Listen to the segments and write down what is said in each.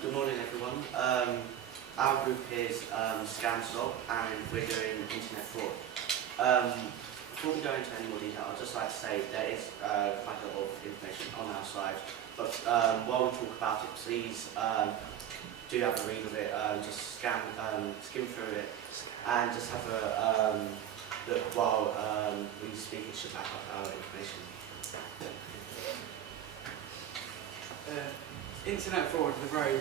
Good morning, everyone. Our group is Scam Stop, and we're doing internet fraud. Before we go into any more detail, I'd just like to say there is quite a lot of information on our site, but while we talk about it, please do have a read of it, just skim through it, and just have a look while we speak. It should back up our information. Internet fraud is a very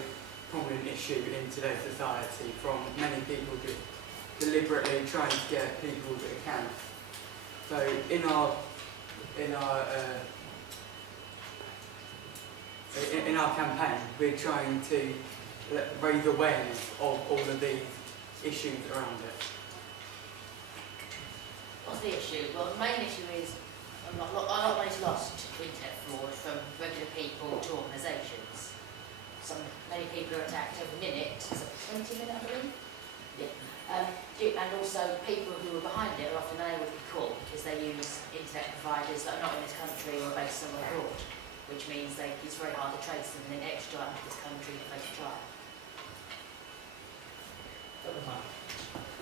prominent issue in today's society, from many people deliberately trying to get people's accounts. So in our campaign, we're trying to raise awareness of all of these issues around it. What's the issue? Well, the main issue is a lot of money's lost to internet fraud from regular people to organisations. Many people are attacked every minute, so 20 minutes I believe? Yeah. And also people who are behind it are often unable to be caught because they use internet providers that are not in this country or based somewhere abroad, which means it's very hard to trace them and then extradite into this country if they try.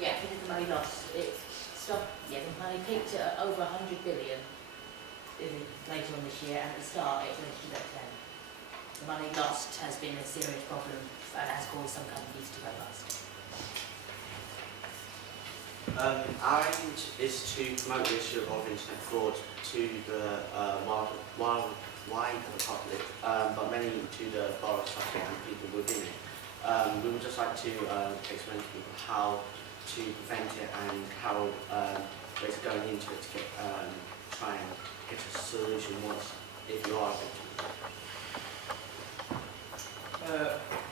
Yeah, because the money lost. The money peaked at over 100 billion later on this year, and at the start it registered at 10. The money lost has been a serious problem and has caused some companies to go bust. Our aim is to promote the issue of internet fraud to the wider public, but mainly to the borrower suspect and people within it. We would just like to explain to people how to prevent it and how it's going into it to try and get a solution once if you are a victim.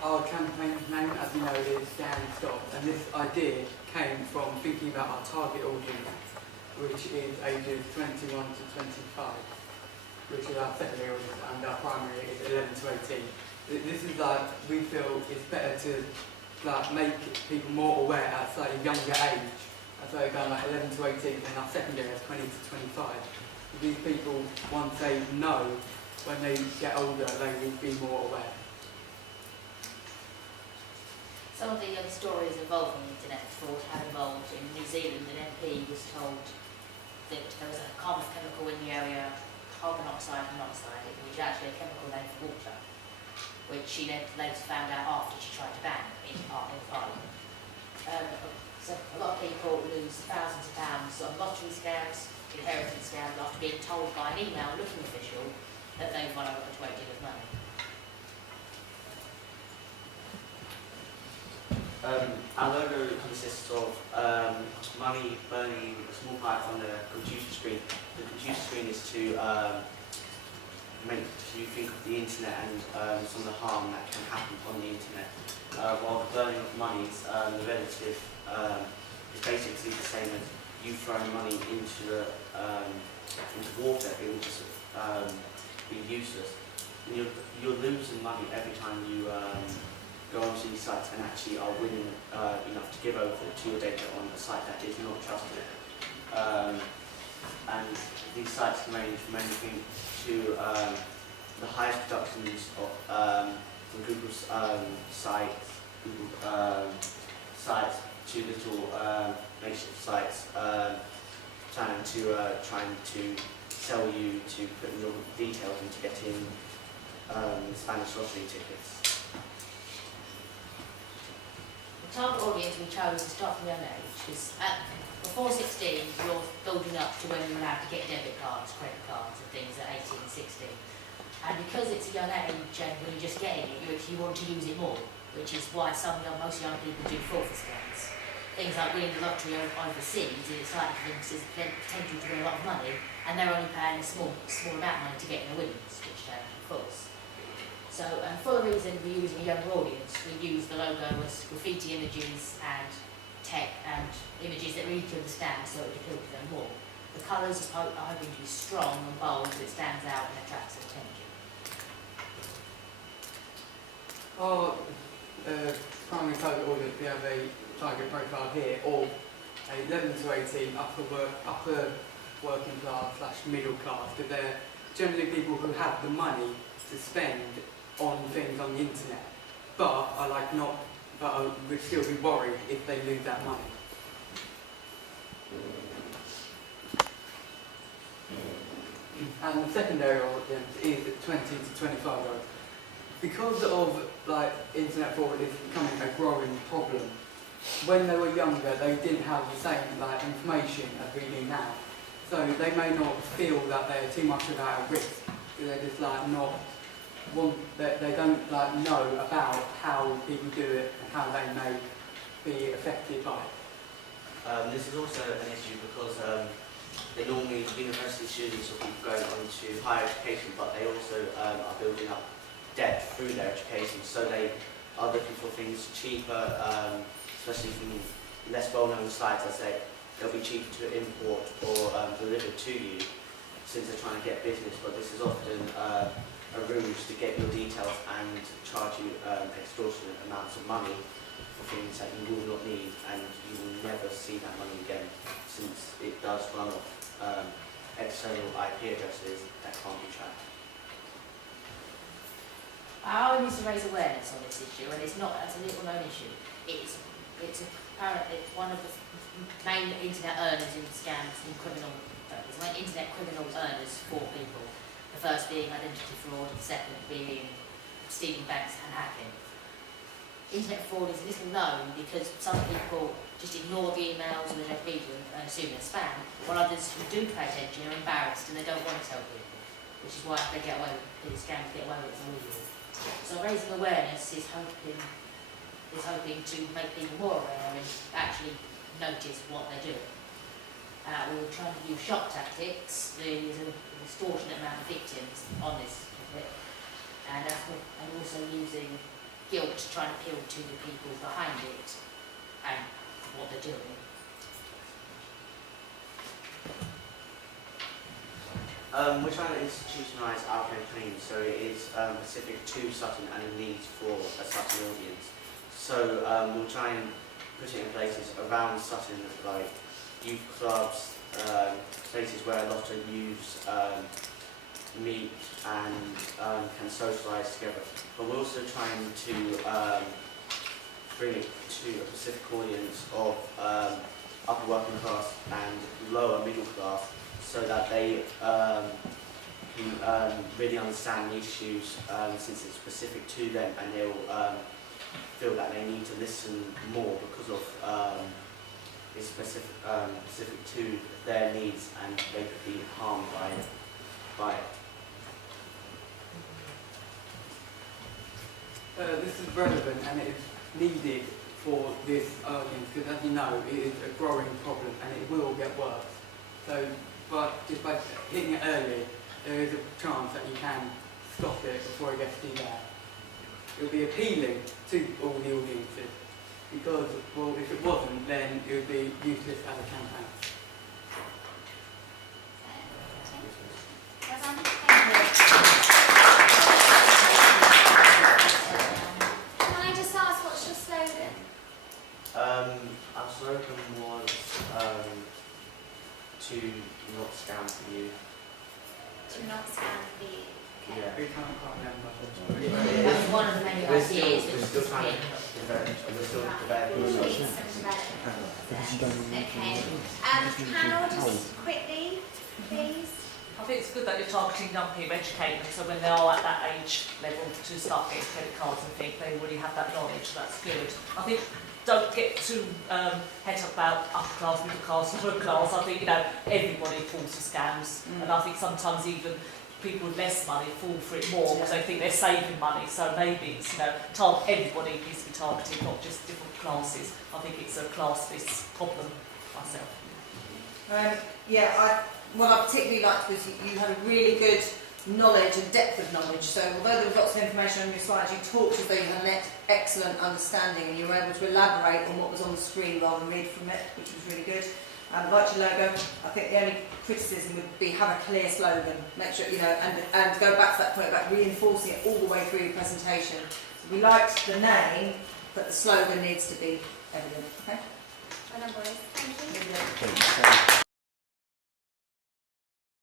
Our campaign name, as you know, is Scam Stop, and this idea came from thinking about our target audience, which is ages 21 to 25, which is our secondary audience, and our primary is 11 to 18. This is we feel it's better to make people more aware at a slightly younger age, so going 11 to 18, and our secondary is 20 to 25. These people, once they know, when they get older, they will be more aware. Some of the stories involving internet fraud have involved in New Zealand. An MP was told that there was a common chemical in the area, carbon oxide monoxide, which is actually a chemical name for water, which she then later found out after she tried to ban in Parliament. So a lot of people lose thousands of pounds on lottery scams, inheritance scams, after being told by an email-looking official that they've won a great deal of money. Our logo consists of money burning a small pipe on the computer screen. The computer screen is to make you think of the internet and some of the harm that can happen on the internet. While the burning of money is the relative is basically the same as you throwing money into water. It will just be useless. And you're losing money every time you go onto these sites and actually are winning enough to give over to your data on a site that is not trusted. And these sites can range from anything to the highest productions of from Google's sites to little makeshift sites trying to sell you to put in your details into getting Spanish lottery tickets. The target audience we chose to start from a young age because before 16 you're building up to when you're allowed to get debit cards, credit cards and things at 18 and 16. And because it's a young age and when you're just getting it, you want to use it more, which is why most young people do fall for scams. Things like winning the lottery overseas, it's likely for them because there's potential to win a lot of money and they're only paying a small amount of money to get in the winnings, which turns false. So, for the reason we're using a younger audience, we use the logo as graffiti images and tech and images that really to understand so it would appeal to them more. The colours are hoping to be strong and bold so it stands out and attracts their attention. Our primary target audience, we have a target profile here of 11 to 18 upper working class / middle class, because they're generally people who have the money to spend on things on the internet. but I would still be worried if they lose that money. And the secondary audience is 20 to 25 year olds. Because of internet fraud is becoming a growing problem. When they were younger, they didn't have the same information as we do now. So they may not feel that they're too much about a risk. They're just they don't know about how people do it and how they may be affected by it. This is also an issue because they normally, university students will be going on to higher education, but they also are building up debt through their education, so they are looking for things cheaper, especially from less well-known sites. I say they'll be cheaper to import or deliver to you since they're trying to get business, but this is often a ruse to get your details and charge you extortionate amounts of money for things that you will not need, and you will never see that money again since it does run off external IP addresses that can't be tracked. I always need to raise awareness on this issue, and it's not as a little known issue. It's one of the main internet earners in scams and criminal. It's one internet criminal earners for people. The first being identity fraud, the second being stealing banks and hacking. Internet fraud is little known because some people just ignore the emails and they don't read them and assume they're spam, while others who do pay attention are embarrassed and they don't want to tell people, which is why they get away with these scams, get away with it illegal. So raising awareness is hoping to make people more aware and actually notice what they're doing. We're trying to use shock tactics. There's an extortionate amount of victims on this topic, and also using guilt to try and appeal to the people behind it and what they're doing. We're trying to institutionalise our campaign so it is specific to Sutton and the needs for a Sutton audience. So we'll try and put it in places around Sutton, like youth clubs, places where a lot of youths meet and can socialise together. But we're also trying to bring it to a specific audience of upper working class and lower middle class, so that they can really understand the issues since it's specific to them, and they'll feel that they need to listen more because of it's specific to their needs, and they could be harmed by it. This is relevant and it is needed for this audience because, as you know, it is a growing problem and it will get worse. So, but just by hitting it early, there is a chance that you can stop it before it gets too bad. It will be appealing to all the audiences because, well, if it wasn't, then it would be useless as a campaign. Our slogan was to not scam for you. To not scam for you. Okay. Yeah. We can't quite remember. That's one of the many ideas We're that's still trying been. to develop. We're still Right. developing. We'll need some development. Okay. Panel, just quickly, please. I think it's good that you're targeting young people, educating them, so when they are at that age level to start getting credit cards and think they already have that knowledge, that's good. I think don't get too head up about upper class, middle class, lower class. I think, everybody falls for scams, and I think sometimes even people with less money fall for it more because they think they're saving money. So maybe it's, everybody needs to be targeted, not just different classes. I think it's a class-based problem myself. What I particularly liked was you had a really good knowledge and depth of knowledge. So although there was lots of information on your slides, you talked as though you had an excellent understanding and you were able to elaborate on what was on the screen rather than read from it, which was really good. I liked your logo. I think the only criticism would be have a clear slogan. Make sure, and go back to that point about reinforcing it all the way through your presentation. So we liked the name, but the slogan needs to be evident. Okay? Well done, boys. Thank you. Really good.